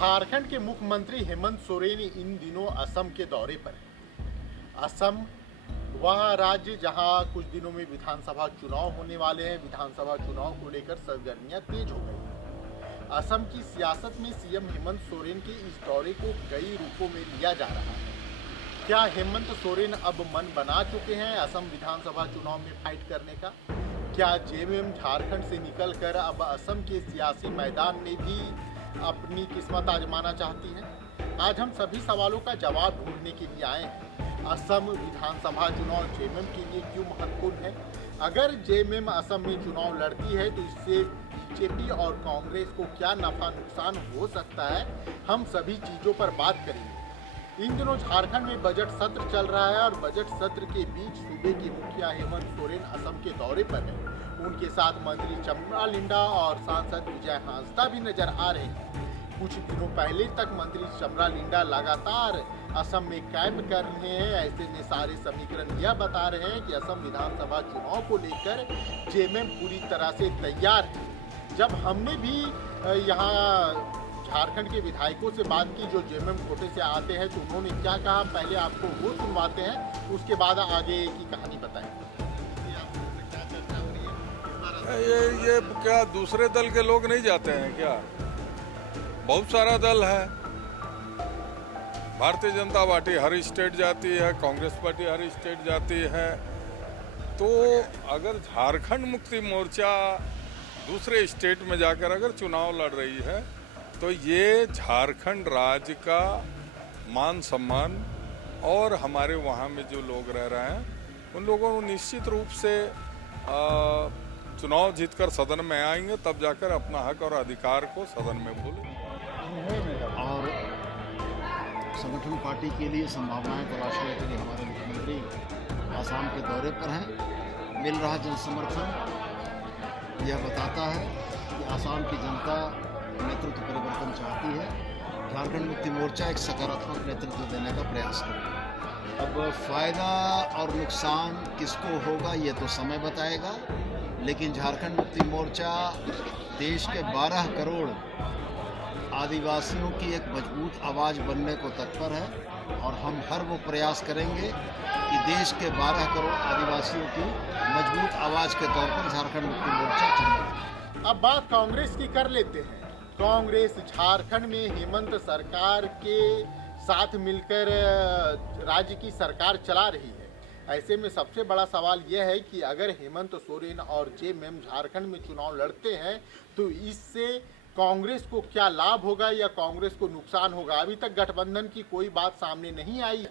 झारखंड के मुख्यमंत्री हेमंत सोरेन इन दिनों असम के दौरे पर हैं। असम वह राज्य जहां कुछ दिनों में विधानसभा चुनाव होने वाले हैं। विधानसभा चुनाव को लेकर सरगर्मियां तेज हो गई हैं। असम की सियासत में सीएम हेमंत सोरेन के इस दौरे को कई रूपों में लिया जा रहा है। क्या हेमंत सोरेन अब मन बना चुके हैं असम विधानसभा चुनाव में फाइट करने का? क्या जेएमएम झारखंड से निकलकर अब असम के सियासी मैदान में भी अपनी किस्मत आजमाना चाहती है? आज हम सभी सवालों का जवाब ढूंढने के लिए आए हैं। असम विधानसभा चुनाव जेएमएम के लिए क्यों महत्वपूर्ण है? अगर जेएमएम असम में चुनाव लड़ती है तो इससे बीजेपी और कांग्रेस को क्या नफा नुकसान हो सकता है? हम सभी चीजों पर बात करेंगे। इन दिनों झारखंड में बजट सत्र चल रहा है और बजट सत्र के बीच सूबे के मुखिया हेमंत सोरेन असम के दौरे पर हैं। उनके साथ मंत्री चमरा लिंडा और सांसद विजय हांसदा भी नजर आ रहे हैं। कुछ दिनों पहले तक मंत्री चमरा लिंडा लगातार असम में कैंप कर रहे हैं। ऐसे में सारे समीकरण यह बता रहे हैं कि असम विधानसभा चुनाव को लेकर जेएमएम पूरी तरह से तैयार है। जब हमने भी यहाँ झारखंड के विधायकों से बात की जो जेएमएम कोटे से आते हैं तो उन्होंने क्या कहा, पहले आपको वो सुनवाते हैं, उसके बाद आगे की कहानी बताएंगे। ये क्या दूसरे दल के लोग नहीं जाते हैं क्या? बहुत सारा दल है। भारतीय जनता पार्टी हर स्टेट जाती है, कांग्रेस पार्टी हर स्टेट जाती है। तो अगर झारखंड मुक्ति मोर्चा दूसरे स्टेट में जाकर अगर चुनाव लड़ रही है तो ये झारखंड राज्य का मान सम्मान और हमारे वहाँ में जो लोग रह रहे हैं उन लोगों को निश्चित रूप से चुनाव जीतकर सदन में आएंगे, तब जाकर अपना हक और अधिकार को सदन में बोलेंगे। और संगठन पार्टी के लिए संभावनाएं तलाशने के लिए हमारे मुख्यमंत्री आसाम के दौरे पर हैं। मिल रहा जन समर्थन यह बताता है कि आसाम की जनता नेतृत्व परिवर्तन चाहती है। झारखंड मुक्ति मोर्चा एक सकारात्मक नेतृत्व देने का प्रयास करेगा। अब फायदा और नुकसान किसको होगा ये तो समय बताएगा, लेकिन झारखंड मुक्ति मोर्चा देश के 12 करोड़ आदिवासियों की एक मजबूत आवाज़ बनने को तत्पर है और हम हर वो प्रयास करेंगे कि देश के 12 करोड़ आदिवासियों की मजबूत आवाज़ के तौर पर झारखंड मुक्ति मोर्चा चले। अब बात कांग्रेस की कर लेते हैं। कांग्रेस झारखंड में हेमंत सरकार के साथ मिलकर राज्य की सरकार चला रही है। ऐसे में सबसे बड़ा सवाल यह है कि अगर हेमंत सोरेन और जेएमएम झारखंड में चुनाव लड़ते हैं तो इससे कांग्रेस को क्या लाभ होगा या कांग्रेस को नुकसान होगा? अभी तक गठबंधन की कोई बात सामने नहीं आई।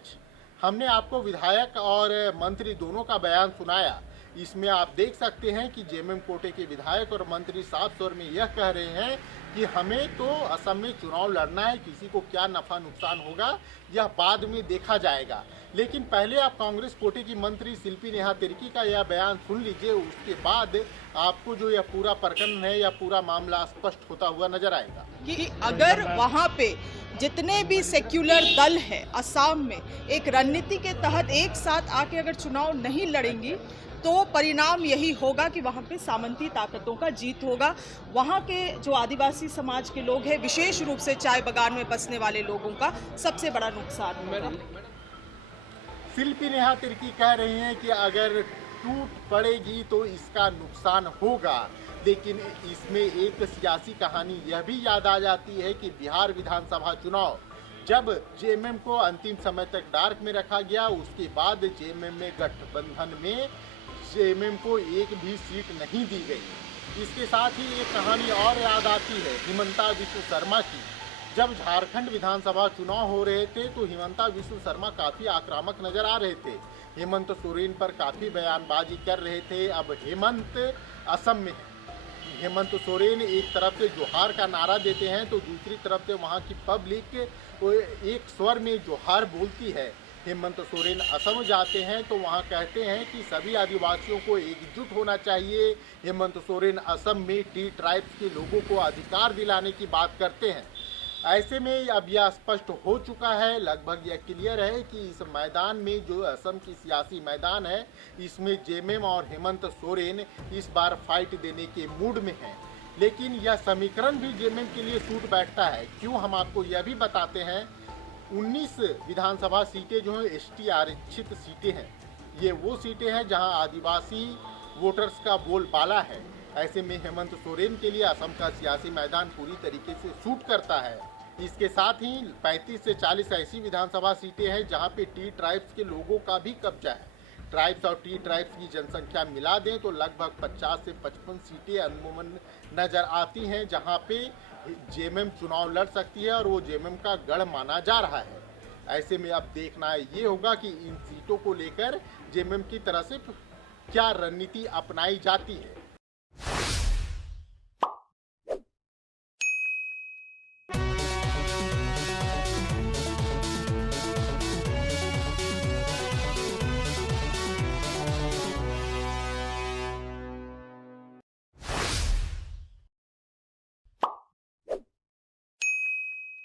हमने आपको विधायक और मंत्री दोनों का बयान सुनाया। इसमें आप देख सकते हैं कि जेएमएम कोटे के विधायक और मंत्री साफ स्वर में यह कह रहे हैं कि हमें तो असम में चुनाव लड़ना है, किसी को क्या नफा नुकसान होगा यह बाद में देखा जाएगा। लेकिन पहले आप कांग्रेस कोटे की मंत्री शिल्पी नेहा तिर्की का यह बयान सुन लीजिए, उसके बाद आपको जो यह पूरा प्रकरण है या पूरा मामला स्पष्ट होता हुआ नजर आएगा कि अगर वहाँ पे जितने भी सेक्युलर दल है असम में एक रणनीति के तहत एक साथ आके अगर चुनाव नहीं लड़ेंगी तो परिणाम यही होगा कि वहाँ पे सामंती ताकतों का जीत होगा। वहाँ के जो आदिवासी समाज के लोग हैं, विशेष रूप से चाय बागान में बसने वाले लोगों का सबसे बड़ा नुकसान होगा। शिल्पी नेहा तिर्की कह रही हैं कि अगर टूट पड़ेगी तो इसका नुकसान होगा। लेकिन इसमें एक सियासी कहानी यह भी याद आ जाती है कि बिहार विधानसभा चुनाव जब जेएमएम को अंतिम समय तक डार्क में रखा गया, उसके बाद जेएमएम में गठबंधन में जेएमएम को एक भी सीट नहीं दी गई। इसके साथ ही एक कहानी और याद आती है हिमंता विश्व शर्मा की। जब झारखंड विधानसभा चुनाव हो रहे थे तो हिमंता विश्व शर्मा काफ़ी आक्रामक नजर आ रहे थे। हेमंत सोरेन पर काफ़ी बयानबाजी कर रहे थे। अब हेमंत असम में है। हेमंत सोरेन एक तरफ से जोहार का नारा देते हैं तो दूसरी तरफ से वहाँ की पब्लिक एक स्वर में जोहार बोलती है। हेमंत सोरेन असम जाते हैं तो वहाँ कहते हैं कि सभी आदिवासियों को एकजुट होना चाहिए। हेमंत सोरेन असम में टी ट्राइब्स के लोगों को अधिकार दिलाने की बात करते हैं। ऐसे में अब यह स्पष्ट हो चुका है, लगभग यह क्लियर है कि इस मैदान में जो असम की सियासी मैदान है इसमें जेएमएम और हेमंत सोरेन इस बार फाइट देने के मूड में हैं। लेकिन यह समीकरण भी जेएमएम के लिए सूट बैठता है। क्यों, हम आपको यह भी बताते हैं। 19 विधानसभा सीटें जो हैं एसटी आरक्षित सीटें हैं। ये वो सीटें हैं जहां आदिवासी वोटर्स का बोलबाला है। ऐसे में हेमंत सोरेन के लिए असम का सियासी मैदान पूरी तरीके से सूट करता है। इसके साथ ही 35 से 40 ऐसी विधानसभा सीटें हैं जहां पे टी ट्राइब्स के लोगों का भी कब्जा है। ट्राइब्स और टी ट्राइब्स की जनसंख्या मिला दें तो लगभग 50 से 55 सीटें अमूमन नजर आती हैं जहां पे जेएमएम चुनाव लड़ सकती है और वो जेएमएम का गढ़ माना जा रहा है। ऐसे में अब देखना ये होगा कि इन सीटों को लेकर जेएमएम की तरफ से क्या रणनीति अपनाई जाती है।